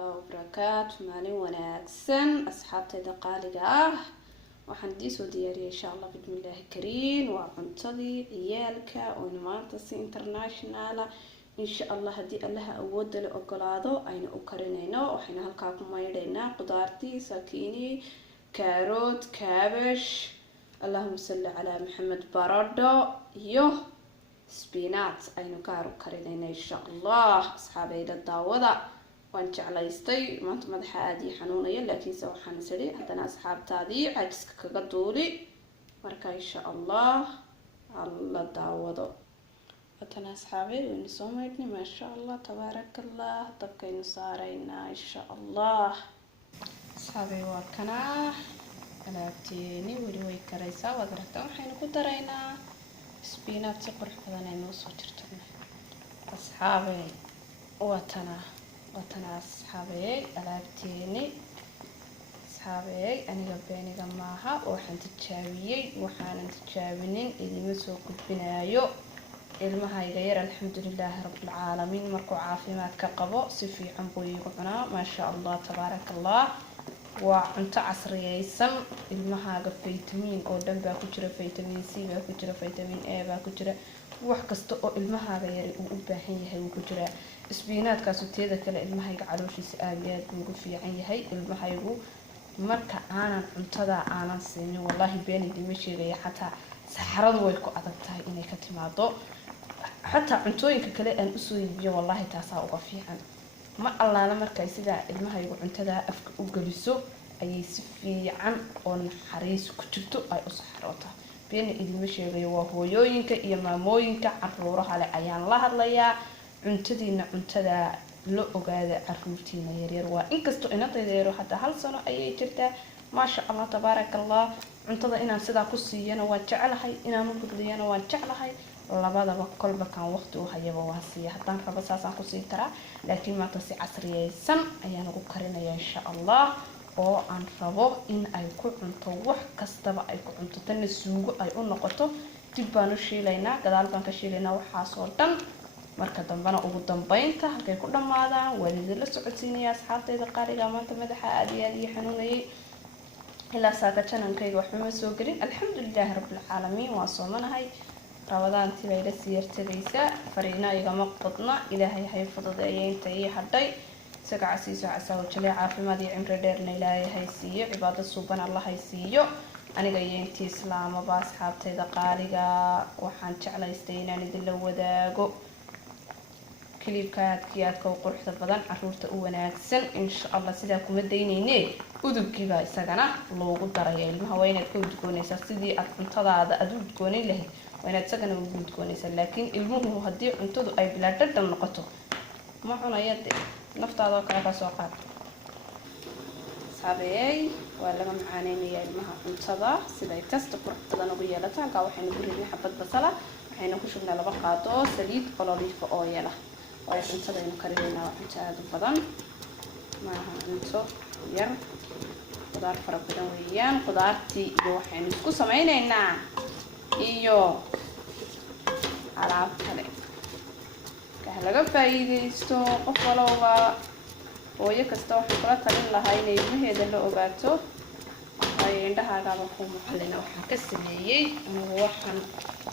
الله وبركاته مالين وناكسن أصحابتي قالقة waxaan idin soo diyaariyay insha Allah bismillahi kariin waa cuntadii ciyaalka oo maanta si international insha Allah hadii Allah awood leh ogolaado ayna u karinayno waxayna halka ku maydhaynaa qudaartii sakiini karoot kaabash Allahumma salli ala Muhammad barado iyo spinach aynu kaaru karinayna insha Allah asxaabayda daawada waan jeclaystay maanta madaxa aad ii xanuunaya laakiin se waxaan isiri hadana asxaabtaadii cajiska kaga duuli marka insha Allah alla daawado hadana asxaabay waan soo maydnay ma sha Allah tabarakallah dabkaynu saarayna insha Allah asxaabay waa kana alaabteeni wali way karaysaa wad aragtaa waxaynu ku daraynaa spinach si qurux badan aynu soo jirto asxaabay watana أصحابي ألعبتيني أصحابي أنا قبيني معها وحن تتشاويي وحن تتشاوينين اللي مسوق بنايو المها يغير الحمد لله رب العالمين مركو عافيمات كقبو صفي عنبوي قبنا ما شاء الله تبارك الله وعنت عصري يسم المها فيتامين أو دم باكجرة فيتامين سي باكجرة فيتامين A باكجرة وحكستو المها غير وباهي هي وكجرة isbiinaad kaas teeda kale ilmahayga calooshiisa aad ugu fiican yahay ilmahaygu marka aanan cuntada aanan siin wallahi beenidi ma sheegay xataa saxaradu way ku adag tahay inay ka timaado xataa cuntooyinka kale aan u soo iibiyo wallahi taasa uga fiican ma allaana markay sida ilmahaygu cuntada afka u galiso ayay si fiican oo naxariis ku jirto ay u saxarota beenidi ma sheegay waa hooyooyinka iyo maamooyinka caruuraha leh ayaan la hadlayaa cuntadiina cuntada la ogaada caruurtiina yaryar waa inkastoo inantayda yar hadda hal sano ayay jirtaa ma sha Allah tabarakallah cuntada inaan sida ku siiyana waan jecelahay inaan u gudliyana waan jecelahay labadaba kolba kan waqti u hayaba waan siiyaa haddaan rabo saasaan ku sii karaa laakiin maanta si casriyaysan ayaan ugu karinayaa insha Allah oo aan rabo in ay ku cunto wax kastaba ay ku cunto tan suugo ay u noqoto dib baan u shiilaynaa gadaal baan ka shiilaynaa waxaas oo dhan marka dambana ugu dambeynta halkay ku dhamaadaan waalid la socodsiinaya asxaabtayda qaaliga maanta madaxa aad iyo xanuunayay ilaa saaka channelkayga wax ma soo galin alxamdulillah rabbil caalamiin waa soomanahay rabadaantii bay la siirtagaysa fariina igama qodna ilaahay hay fududeeyay intay hadhay isaga casiiso casaawo jale caafimaad iyo cimri dheerna ilaahay hay siiyo cibaadad suuban Allah hay siiyo aniga iyo intii islaamaba asxaabtayda qaaliga waxaan jeclaystay inaan idin la wadaago كليبكاadka quruxda badan caruurta u wanaagsan insha Allah sida kuma daynayne udubkiiba isagana loogu daray ilmaha waa inaad ka udgoonaysaa sidii aad cuntadaada aad u udgoonay lahayd waa inaad isagana u udgoonaysaa laakiin ilmuhu hadii cuntadu ay bilaa dhadhan noqoto ma cunayad naftaada kala ka soo qaad saabay waa laga macaaneynayaa ilmaha cuntada sida ay tasta qurux badan ugu yeelataa halka waxaynu ku ridnay xabad basala waxaynu ku shubnaa laba qaado saliid olive oil way cuntadaynu karinayna cunto aad u badan maaha cunto yar qudaar fara badan weeyaan qudaartii iyo waxaynu isku sameynaynaa iyo alaab kale ka laga faa'iideysto qof walba hooyo kasta waxaan kula talin lahaa inay ilmaheeda la ogaato ay indhahaaga ku muxallina waxaan ka sameeyay anigu waxaan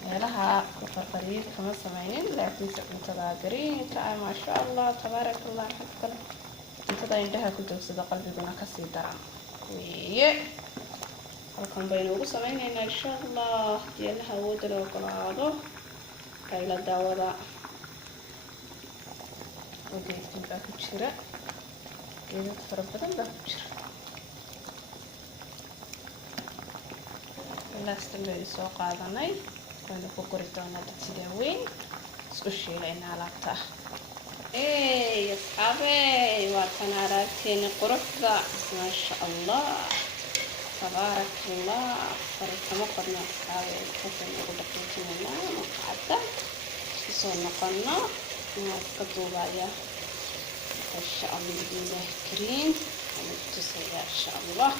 meelaha farqariid kama sameynin laakiin cuntada greenka ma sha Allah tabarakallah xafkala cuntada indhaha ku joogsada qalbiguna ka sii daran weeye halkan baynu ugu sameynaynaa insha Allah ilaha wada loo qalaado kayla daawada ogeeyda ku jira geedo fara badan baa ku jira laastamay soo qaadanay waana ku qori doonaa dadka weyn isku shiilayna alaabta asxaabay waa tanaarateen quruxda ma sha Allah tabarakallah farkama qadna asxaabay waxaan ugu dhaqaajinaa maqaada soo noqono ka duubaya insha Allah billahi kariim ana tusaya insha Allah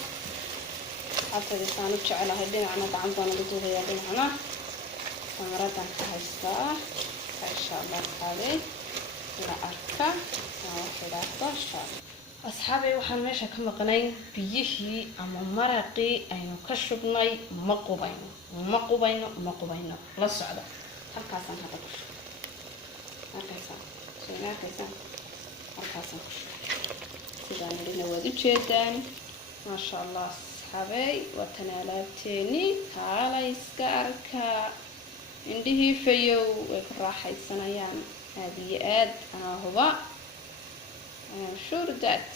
حتى لسانه جعله هدين عنا طعم طعم بدوه يا بنعنا مرة كهستا إن شاء الله هذه لا أركع واحد عشر asxaabay waxaan meesha ka maqnay biyihii ama maraqii aynu ka shubnay ma qubayno la socdo halkaasaan hadda ku shubay markaasaan halkaasaan ku shubay sidaan nidhina waad u jeedaan maasha allah asxaabay waa tanaalaabteeni kaala iska arkaa indhihii fayow way ku raaxaysanayaan aada iyo aad anaa huba sure that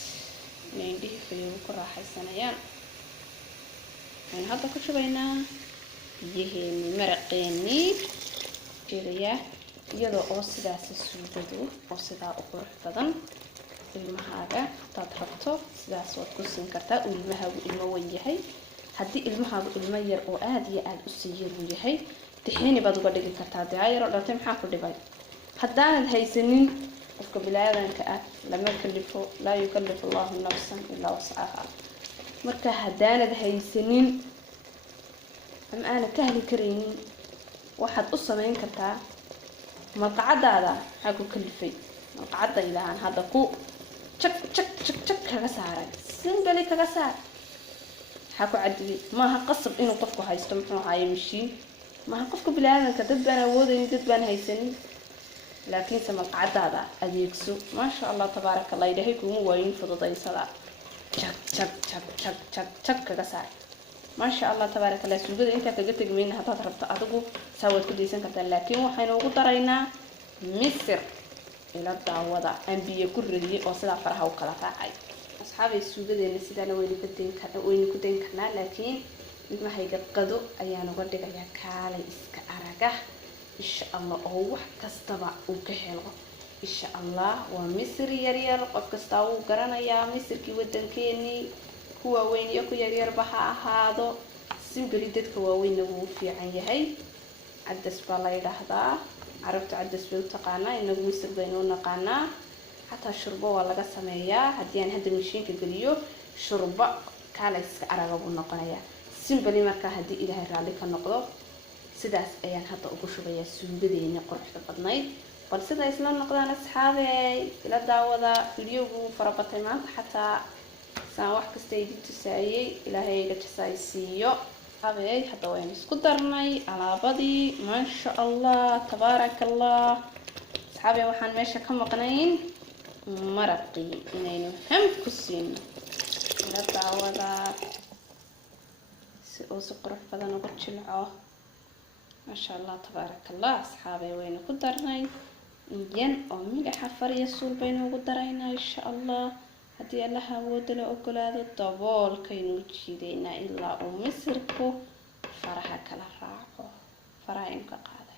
inay indhihii fayow ku raaxaysanayaan waxaynu hadda ku shubaynaa biyaheeni maraqeeni jeedayaa iyadoo oo sidaasi suugadu oo sidaa u qurux badan ilmahaaga hadaad rabto sidaas waad ku siin kartaa ilmahaagu ilmo weyn yahay haddii ilmahaagu ilmo yar oo aada iyo aada usii yar uu yahay tixini baad uga dhigi kartaa dee ayaroo dhaltay maxaa ku dhibay haddaanad haysanin qofka bilaadanka ah laa yukallifu allahu nafsan ilaa wascaha marka haddaanad haysanin ama aanad ka heli karaynin waxaad u samayn kartaa malqacadaada maxaa ku kalifay malqacadaydaaan hadda ku jag kaga saaray simbali kaga saar maxaa ku cadiyay maaha qasab inuu qofku haysto muxuu ahaaye mashiin maaha qofka bilaadanka dad baan awoodaynin dad baan haysanin laakiinse malqacadaada adeegso maasha allah tabaaraka allah ilaahay kuuma waayin fududaysada jag kaga saar maasha allah tabaaraka allah suugada intaa kaga tegmayna haddaad rabto adigu saa waad ku daysan kartaa laakiin waxaynu ugu daraynaa misir ila daawada aan biyo ku radiyay oo sidaa faraha u kala raacay asxaabay suugadeena sidaana waynu ku dayn karnaa laakiin ilmahayga qado ayaan uga dhigayaa kaalay iska araga insha allah oo wax kastaba uu ka helo insha allah waa misir yaryar qof kastaa wuu garanayaa misirkii wadankeenii kuwa weyn iyo ku yaryarba ha ahaado simbali dadka waaweynna wuu fiican yahay cadas baa la yidhaahdaa carabta cadas bay u taqaanaa inagu misir baynu u naqaanaa xataa shurbo waa laga sameeyaa haddii aan hadda mashiinka geliyo shurbo kaalayska araga buu noqonayaa simbali markaa haddii ilaahay raalli ka noqdo sidaas ayaan hadda ugu shubayaa suugadeeni quruxda badnayd bal sida isla noqdaan asxaabey ila daawada fideogu farabatay maanta xataa saan wax kasta idin tusaayey ilaahay iga jasaaysiiyo asxaabey hadda waynu isku darnay alaabadii maasha allah tabaaraka allah asxaabey waxaan meesha ka maqnayn maraqii inaynu ham ku siino ila daawada si uu si qurux badan ugu jilco maasha allah tabaaraka allah asxaabey waynu ku darnay yan oo migaxa fariya suul baynu ugu daraynaa insha allah haddii allaha awooda la ogolaado daboolkaynu jiidaynaa ilaa uu misirku faraha kala raaco faraha aynu ka qaada